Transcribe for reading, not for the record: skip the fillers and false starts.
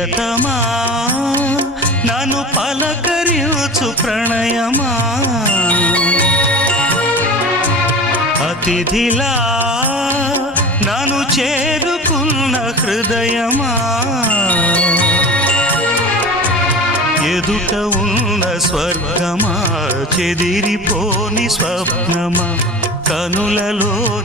ప్రియతమా నన్ను పలకరించు ప్రణయమా అతిథిలా నన్ను చేరుకున్న హృదయమా ఎదుట ఉన్న స్వర్గమా చెదిరిపోని స్వప్నమా కనులలోని